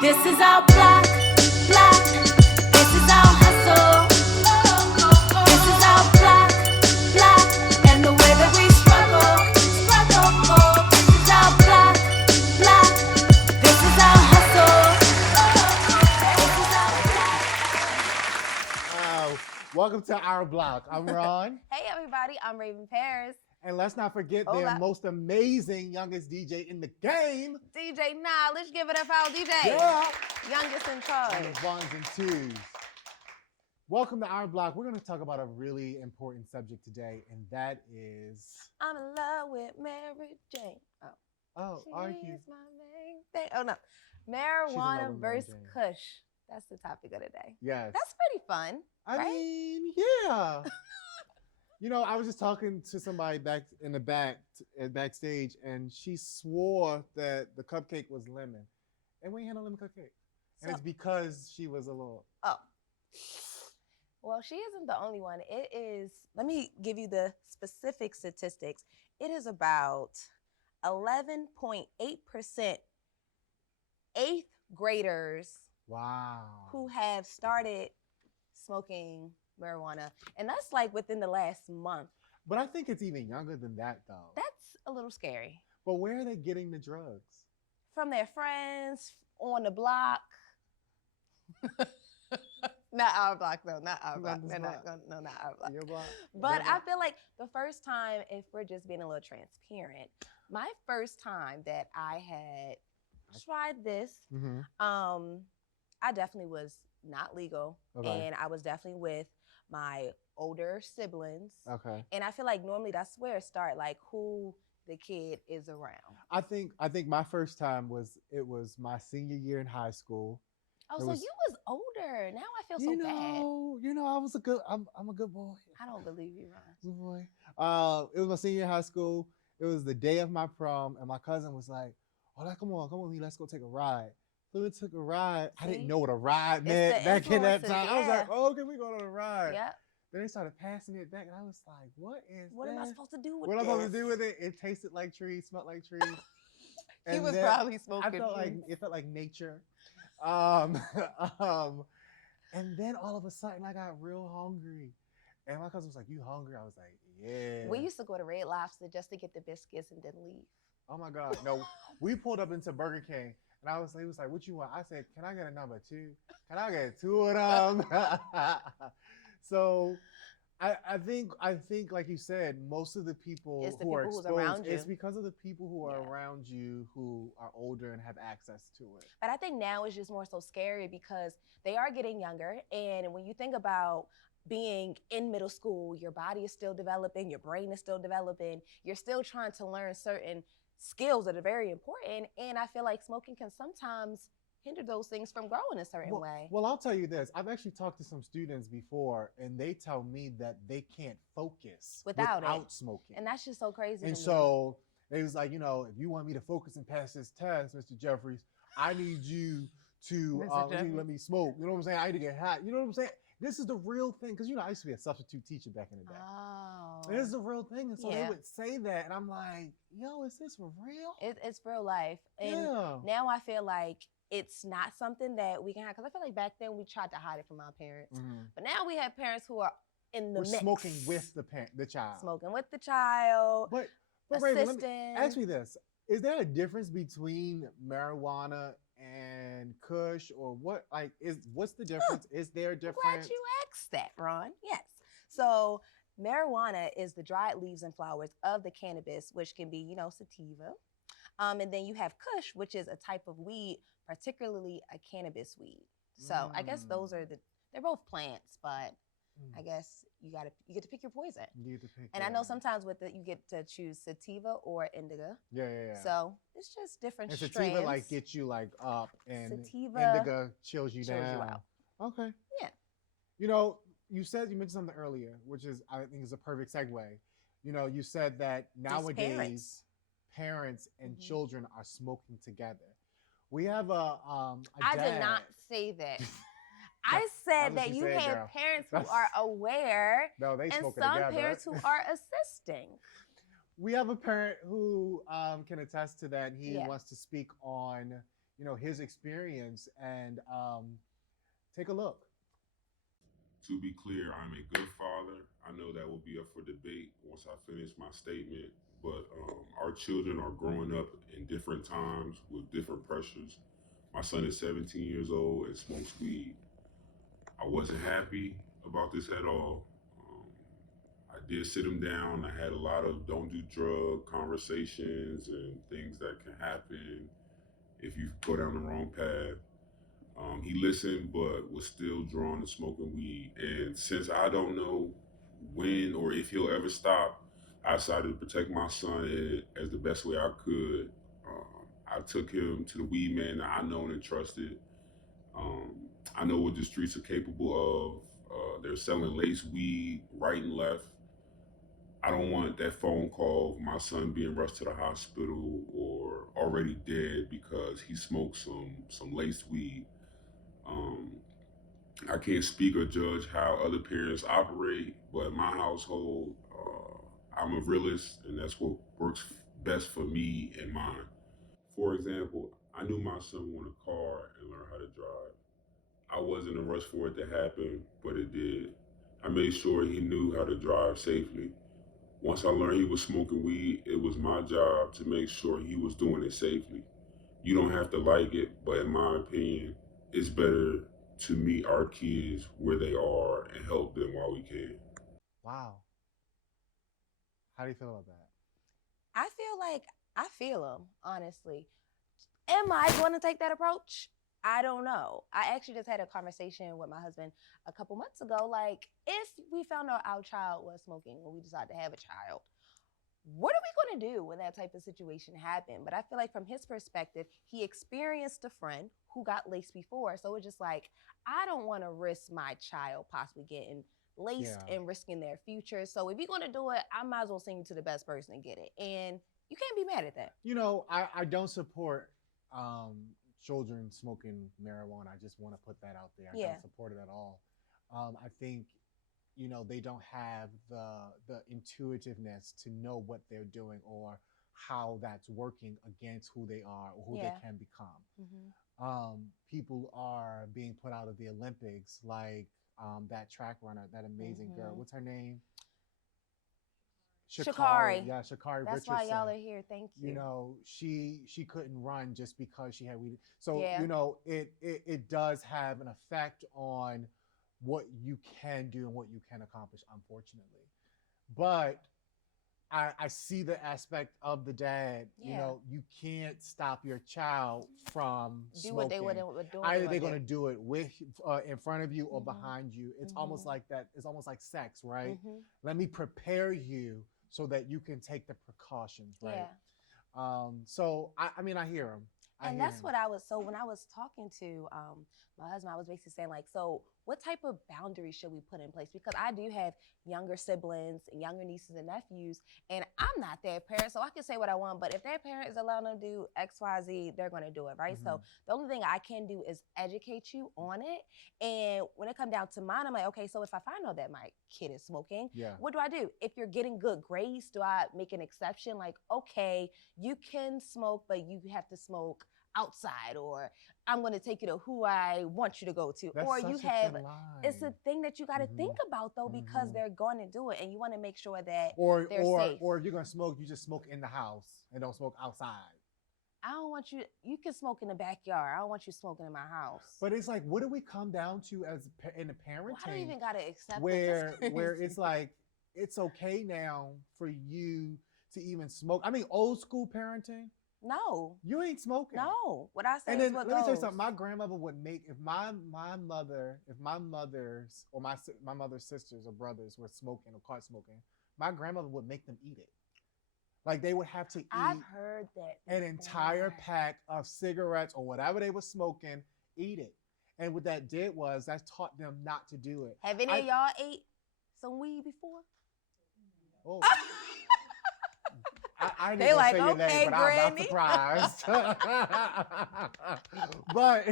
This is our block, block. This is our hustle. This is our block, block. And the way that we struggle, struggle. This is our block, block. This is our hustle. This is our block. Welcome to our block. I'm Ron. Hey everybody, I'm Raven Paris. And let's not forget Hola. their most amazing youngest DJ in the game. DJ Knowledge, give it up for our DJ. Yeah. Youngest in On charge. the ones and twos. Welcome to our block. We're going to talk about a really important subject today, and that is. I'm in love with Mary Jane. Oh, are you? She's my main thing. Oh no. She's in love Marijuana with Mary versus Jane. Kush. that's the topic of the day. Yes. That's pretty fun. I right? mean, yeah. You know, I was just talking to somebody back in the backstage, and she swore that the cupcake was lemon, and we ain't had no lemon cupcake, and it's because she was a little. Oh. Well, she isn't the only one. It is, let me give you the specific statistics. It is about 11.8% eighth graders Wow. who have started smoking marijuana. And that's like within the last month. But I think it's even younger than that, though. That's a little scary. But where are they getting the drugs? From their friends, on the block. Not our block, though. Not our block. Not this block. No, not our block. Your block? But Their I block? feel like the first time, if we're just being a little transparent, my first time that I had tried this, Mhm. I definitely was not legal. Okay. And I was definitely with my older siblings. Okay. And I feel like normally that's where it started, like who the kid is around. I think my first time was my senior year in high school. Oh, It so was- you was older. Now I feel so bad. I was I'm a good boy. I don't believe you, Ron. Good boy. It was my senior year in high school. It was the day of my prom, and my cousin was like, "Oh, come on, Lee, let's go take a ride." So we took a ride. I See? didn't know what a ride It's meant the back in that influences, time. I was like, yeah. "Oh, okay, we going on a ride." Yep. Then they started passing it back, and I was like, "What is What am I this? supposed to do with What am I supposed to this? do with it?" It tasted like trees, smelled like trees. He And was then probably smoking. I felt like trees. it felt like nature. Um, and then all of a sudden I got real hungry. And my cousin was like, "You hungry?" I was like, "Yeah." We used to go to Red Lobster just to get the biscuits and then leave. Oh my God. No, we pulled up into Burger King, and he was like, "What you want?" I said, "Can I get a number 2? Can I get 2 of them?" So I think like you said, most of the people It's the who are people who's exposed, around it's you. because of the people who are Yeah. around you who are older and have access to it. But I think now it's just more so scary because they are getting younger. And when you think about being in middle school, your body is still developing, your brain is still developing, you're still trying to learn certain skills that are very important. And I feel like smoking can sometimes hinder those things from growing a certain way. Well, I'll tell you this. I've actually talked to some students before, and they tell me that they can't focus Without it. smoking. And that's just so crazy. And to me. so they was like, if you want me to focus and pass this test, Mr. Jeffries, I need you to let me smoke. You know what I'm saying? I need to get hot. You know what I'm saying? This is the real thing. Because, I used to be a substitute teacher back in the day. Oh. And this is the real thing. And so they Yeah. would say that. And I'm like, yo, is this for real? It's real life. And Yeah. now I feel like it's not something that we can have. Because I feel like back then we tried to hide it from our parents. Mhm. But now we have parents who are in the We're mix. smoking with the child. Smoking with the child. But Raven, let me assisting. ask me this. Is there a difference between marijuana and Kush, or what? What's the difference? Is there a I'm difference? glad you asked that, Ron. Yes. So marijuana is the dried leaves and flowers of the cannabis, which can be, sativa. And then you have Kush, which is a type of weed, particularly a cannabis weed. So I guess those are they're both plants, but I guess you get to pick your poison. You get to pick. And I know sometimes with it, you get to choose sativa or indica. Yeah. So it's just different and strands. sativa gets you up, and Sativa indica chills you chills you down. out. Okay. Yeah. You mentioned something earlier, which is I think is a perfect segue. You said that nowadays parents and Mhm. children are smoking together. We have a I did dad. not say that. I That's said what that she you said, have girl. parents who That's- are aware No, they and smoking some together. parents who are assisting. We have a parent who can attest to that. He Yeah. wants to speak on his experience and take a look. To be clear, I'm a good father. I know that will be up for debate once I finish my statement, but our children are growing up in different times with different pressures. My son is 17 years old and smokes weed. I wasn't happy about this at all. Um, I did sit him down. I had a lot of don't do drug conversations and things that can happen if you go down the wrong path. He listened, but was still drawn to smoking weed. And since I don't know when or if he'll ever stop, I decided to protect my son as the best way I could. I took him to the weed man that I known and trusted. Um, I know what the streets are capable of. They're selling lace weed right and left. I don't want that phone call of my son being rushed to the hospital or already dead because he smoked some laced weed. Um, I can't speak or judge how other parents operate, but in my household, I'm a realist, and that's what works best for me and mine. For example, I knew my son wanted a car and learn how to drive. I wasn't in a rush for it to happen, but it did. I made sure he knew how to drive safely. Once I learned he was smoking weed, it was my job to make sure he was doing it safely. You don't have to like it, but in my opinion, it's better to meet our kids where they are and help them while we can. Wow. How do you feel about that? I feel like I feel them, honestly. Am I going to take that approach? I don't know. I actually just had a conversation with my husband a couple months ago. Like, if we found out our child was smoking when we decided to have a child, what are we going to do when that type of situation happened? But I feel like from his perspective, he experienced a friend who got laced before. So it's just like, I don't want to risk my child possibly getting laced Yeah. and risking their future. So if you're going to do it, I might as well send you to the best person and get it. And you can't be mad at that. I don't support children smoking marijuana. I just want to put that out there. I Yeah. don't support it at all. I think they don't have the intuitiveness to know what they're doing or how that's working against who they are or who Yeah. they can become. People are being put out of the Olympics, like that track runner, that amazing girl. What's her name? Sha'Carri. Yeah, Sha'Carri That's Richardson. why y'all are here. Thank you. She couldn't run just because she had weed. So Yeah. It does have an effect on what you can do and what you can accomplish, unfortunately. But I see the aspect of the dad. Yeah. You can't stop your child from Do smoking. what they would do. Either they're going to do it with in front of you or Mhm. behind you. It's almost Mhm. like that. It's almost like sex, right? Mhm. Let me prepare you so that you can take the precautions, right? Yeah. So I mean, I hear him. And that's what I was. So when I was talking to my husband, I was basically saying like, so what type of boundaries should we put in place? Because I do have younger siblings and younger nieces and nephews, and I'm not their parent, so I can say what I want. But if their parent is allowing them to do X, Y, Z, they're going to do it, right? So the only thing I can do is educate you on it. And when it comes down to mine, I'm like, okay, so if I find out that my kid is smoking, Yeah. what do I do? If you're getting good grades, do I make an exception? Like, okay, you can smoke, but you have to smoke outside, or I'm going to take you to who I want you to go to. That's or such you a have, thin it's a line. thing that you got to Mhm. think about though, because Mhm. they're going to do it, and you want to make sure that or they're or safe. or if you're gonna smoke, you just smoke in the house and don't smoke outside. I don't want you, you can smoke in the backyard. I don't want you smoking in my house. But it's like, what do we come down to as in the parenting? Why do you even got to accept where it? where it's like it's okay now for you to even smoke. I mean, old school parenting. No. You ain't smoking. No. What I say And is then what let me tell you goes. something. My grandmother would make if my mother's or my mother's sisters or brothers were smoking or caught smoking, my grandmother would make them eat it. Like they would have to eat I've heard that an before. entire pack of cigarettes or whatever they were smoking, eat it. And what that did was that taught them not to do it. Have any of y'all ate some weed before? Oh, I didn't They gonna like, say your okay, name, but I'm Granny. not surprised. but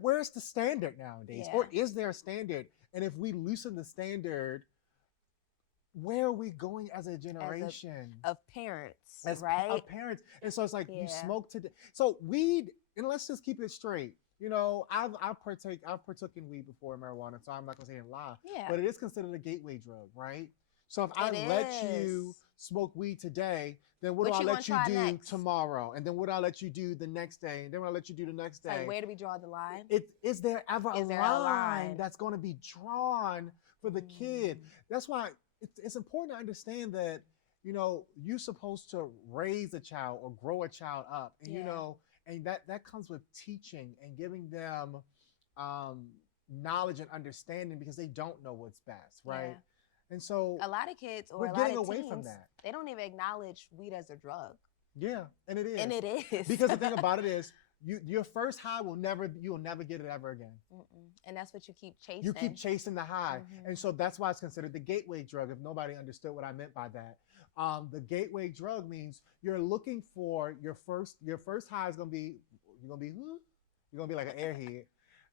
where's the standard nowadays? Yeah. Or is there a standard? And if we loosen the standard, where are we going as a generation? Of parents, As right? Of parents. And so it's like you Yeah. smoke today. So weed, and let's just keep it straight. You know, I've partook in weed before, marijuana, so I'm not gonna say and lie. Yeah. But it is considered a gateway drug, right? So if I It let you is. smoke weed today, then what What do I you let you gonna do try next? tomorrow? And then what do I let you do the next day? And then what I let you do the next It's day? like, where do we draw the line? Is there ever Is a there a line line? that's going to be drawn for the kid? Mm. That's why it's important to understand that, you know, you're supposed to raise a child or grow a child up. And, you Yeah. know, and that comes with teaching and giving them knowledge and understanding because they don't know what's best, right? Yeah. And so A lot of kids or we're a lot getting of away teens, from that. they don't even acknowledge weed as a drug. Yeah, and it is. And it is. Because the thing about it is, your first high you'll never get it ever again. Mm-mm. And that's what you keep chasing. You keep chasing the high. Mhm. And so that's why it's considered the gateway drug, if nobody understood what I meant by that. The gateway drug means you're looking for your first high is gonna be, you're gonna be like an airhead.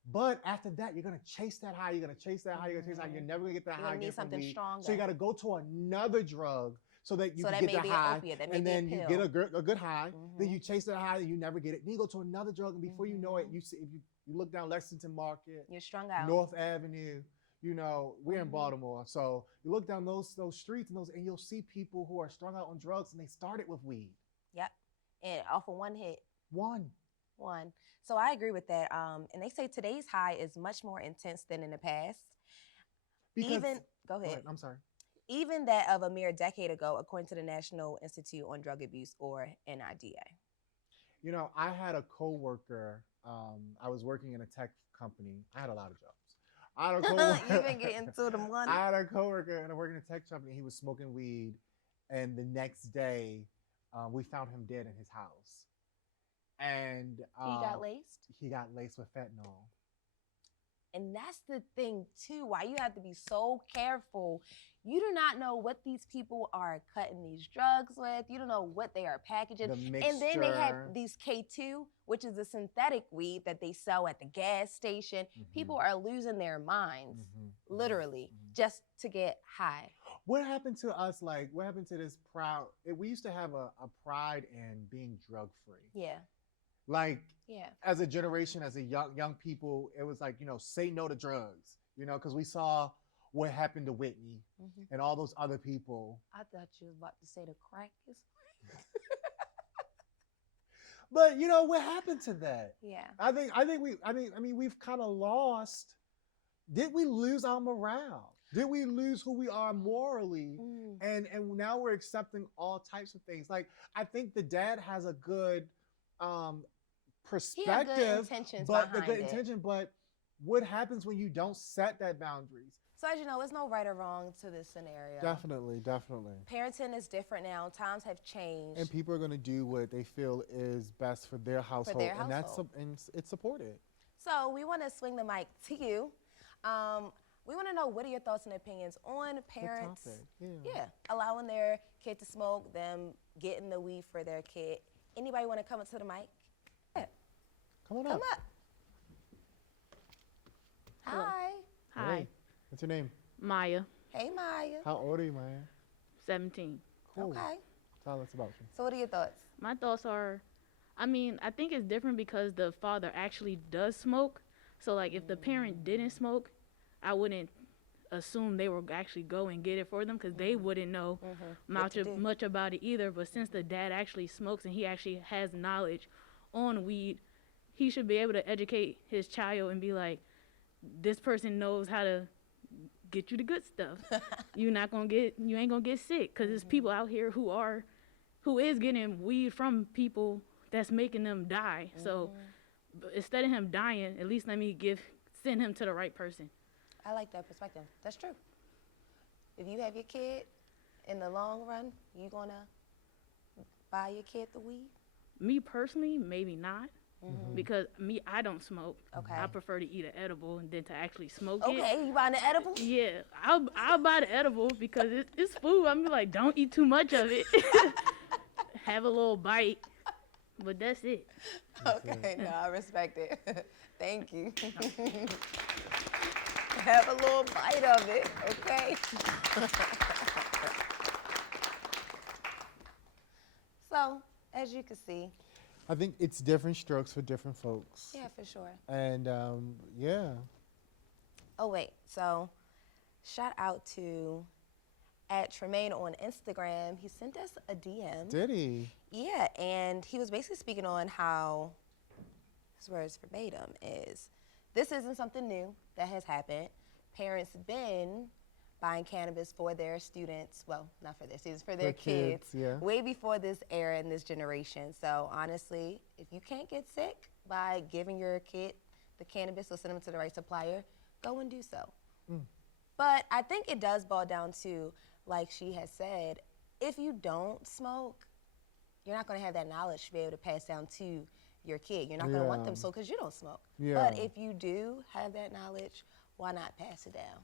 But after that, you're gonna chase that high, you're gonna chase that high, you're gonna chase that high, you're never gonna get that You're high gonna need again from something weed. stronger. So you gotta go to another drug so that you So can that get may the be an high. opiate, that may And be a then you pill. get a good high, then Mhm. you chase that high and you never get it. Then you go to another drug, and before you know it, Mhm. you see if you look down Lexington Market, You're strung out. North Avenue, you know, we're in Mhm. Baltimore. So you look down those streets and you'll see people who are strung out on drugs and they started with weed. Yep. And off of one hit. One. So I agree with that. And they say today's high is much more intense than in the past. Because Go go ahead. ahead, I'm sorry. Even that of a mere decade ago, according to the National Institute on Drug Abuse, or NIDA. You know, I had a coworker. I was working in a tech company. I had a lot of jobs. I had a coworker. You've been getting to the money. I had a coworker and I worked in a tech company. He was smoking weed, and the next day, we found him dead in his house. And He got laced. He got laced with fentanyl. And that's the thing, too, why you have to be so careful. You do not know what these people are cutting these drugs with. You don't know what they are packaging. The And then they have mixture. these K2, which is a synthetic weed that they sell at the gas station. People are losing their minds, literally, just to get high. What happened to us? Like, what happened to this proud? We used to have a pride in being drug free. Yeah, Like, yeah. as a generation, as a young people, it was like, you know, say no to drugs. You know, because we saw what happened to Whitney Mhm. and all those other people. I thought you was about to say the crack is. But you know what happened to that? Yeah. I mean we've kind of lost. Did we lose our morale? Did we lose who we are morally? Mm. And now we're accepting all types of things. Like, I think the dad has a good He had perspective, good intentions but the behind good it. intention. But what happens when you don't set that boundaries? So as you know, it's no right or wrong to this scenario. Definitely. Parenting is different now. Times have changed. And people are going to do what they feel is best for their household, and household. it's supported. So we want to swing the mic to you. We want to know, what are your thoughts and opinions on parents, allowing their kid to smoke, them getting the weed for their kid. Anybody want to come up to the mic? Yeah. Come on Come up. up. Hi. Hi, Hey, what's your name? Maya, Hey, Maya. How old are you, Maya? 17. Cool. Okay. Tell us about you. So what are your thoughts? My thoughts are, I think it's different because the father actually does smoke. So, like, if the parent didn't smoke, I wouldn't assume they would actually go and get it for them because they wouldn't know What to do. much about it either. But since the dad actually smokes and he actually has knowledge on weed, he should be able to educate his child and be like, this person knows how to get you the good stuff. You ain't gonna get sick because there's people out here who is getting weed from people that's making them die. So instead of him dying, at least let me send him to the right person. I like that perspective. That's true. If you have your kid, in the long run, you gonna buy your kid the weed? Me personally, maybe not. Because I don't smoke. Okay. I prefer to eat an edible than to actually smoke it. Okay, you buying the edible? Yeah, I'll buy the edible because it's food. I'm like, don't eat too much of it. Have a little bite, but that's it. Okay, no, I respect it. Thank you. Have a little bite of it, okay? as you can see. I think it's different strokes for different folks. Yeah, for sure. And yeah. Oh, wait. So, shout out to @Tremaine on Instagram. He sent us a DM. Did he? Yeah, and he was basically speaking on how, his words verbatim is, this isn't something new that has happened. Parents been buying cannabis for their students, well, not for their students, for their kids, yeah. way before this era and this generation. So honestly, if you can't get sick by giving your kid the cannabis or send them to the right supplier, go and do so. But I think it does boil down to, like she has said, if you don't smoke, you're not going to have that knowledge to be able to pass down to your kid. You're not going to want them so because you don't smoke. Yeah. But if you do have that knowledge, why not pass it down?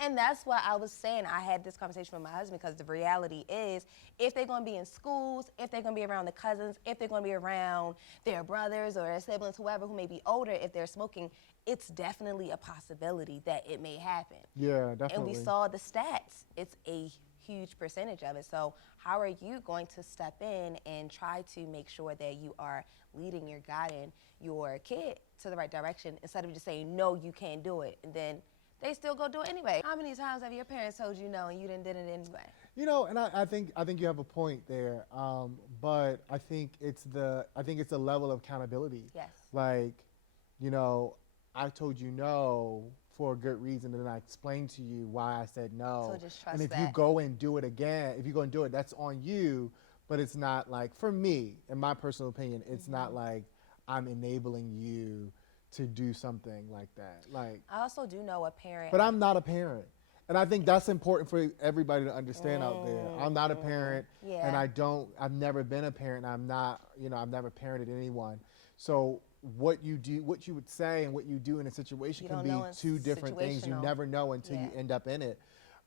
And that's why I was saying I had this conversation with my husband, because the reality is, if they're going to be in schools, if they're going to be around the cousins, if they're going to be around their brothers or their siblings, whoever who may be older, if they're smoking, it's definitely a possibility that it may happen. Yeah, definitely. And we saw the stats. It's a huge percentage of it. So how are you going to step in and try to make sure that you are leading, you're guiding your kid to the right direction, instead of just saying, no, you can't do it, and then they still go do it anyway? How many times have your parents told you no and you didn't did it anyway? You know, and I think you have a point there. But I think it's the level of accountability. Yes. Like, you know, I told you no for a good reason, and then I explained to you why I said no. So just trust and if that. you go and do it again, that's on you. But it's not like, for me, in my personal opinion, it's not like I'm enabling you to do something like that. Like, I also do know a parent. but I'm not a parent. And I think that's important for everybody to understand out there. I'm not a parent, Yeah. and I've never been a parent. I'm not, I've never parented anyone. So what you would say and what you do in a situation You can don't be know, it's two different things. You situational. never know until you Yeah. end up in it.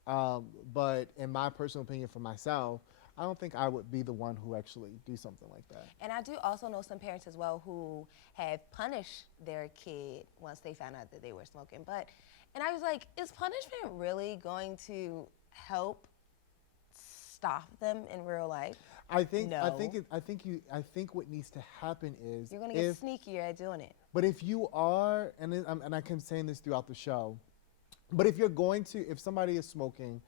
But in my personal opinion, for myself, I don't think I would be the one who actually do something like that. And I do also know some parents as well who have punished their kid once they found out that they were smoking. And I was like, is punishment really going to help stop them in real life? I think No. I think what needs to happen is, You're going to get sneakier at doing it. but if you are, and I keep saying this throughout the show, but if somebody is smoking,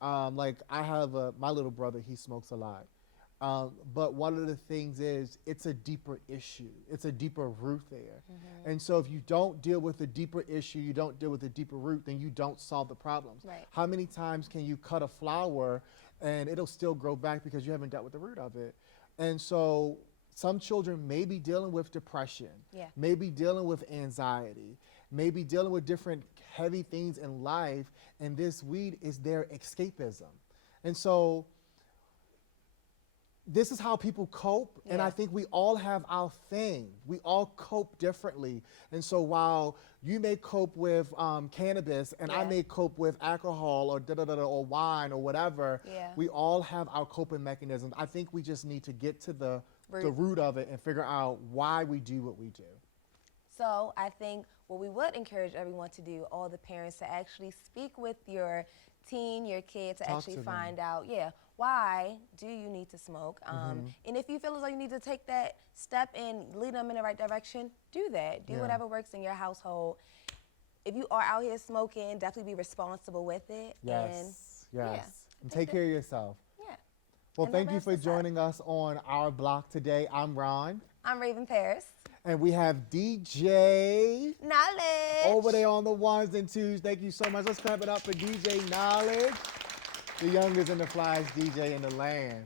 like I have my little brother, he smokes a lot. But one of the things is, it's a deeper issue. It's a deeper root there. And so if you don't deal with the deeper issue, you don't deal with the deeper root, then you don't solve the problems. Right. How many times can you cut a flower and it'll still grow back because you haven't dealt with the root of it? And so some children may be dealing with depression, may be dealing with anxiety, may be dealing with different heavy things in life, and this weed is their escapism. And so this is how people cope, and I think we all have our thing. We all cope differently. And so while you may cope with cannabis, and I may cope with alcohol or wine or whatever, we all have our coping mechanisms. I think we just need to get to the root of it and figure out why we do what we do. So I think what we would encourage everyone to do, all the parents, to actually speak with your teen, your kid, to actually find out, why do you need to smoke? And if you feel as though you need to take that step and lead them in the right direction, do that. Do whatever works in your household. If you are out here smoking, definitely be responsible with it. Yes. And And take care of yourself. Yeah. Well, And thank you that's for what's up. joining us on Our Block today. I'm Ron. I'm Raven Paris. And we have DJ Knowledge. over there on the ones and twos. Thank you so much. Let's clap it up for DJ Knowledge, the youngest and the flyest DJ in the land.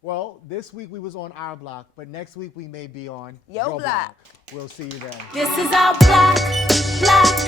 Well, this week we was on Our Block, but next week we may be on Yo Your Block. We'll see you then. This is our block, block.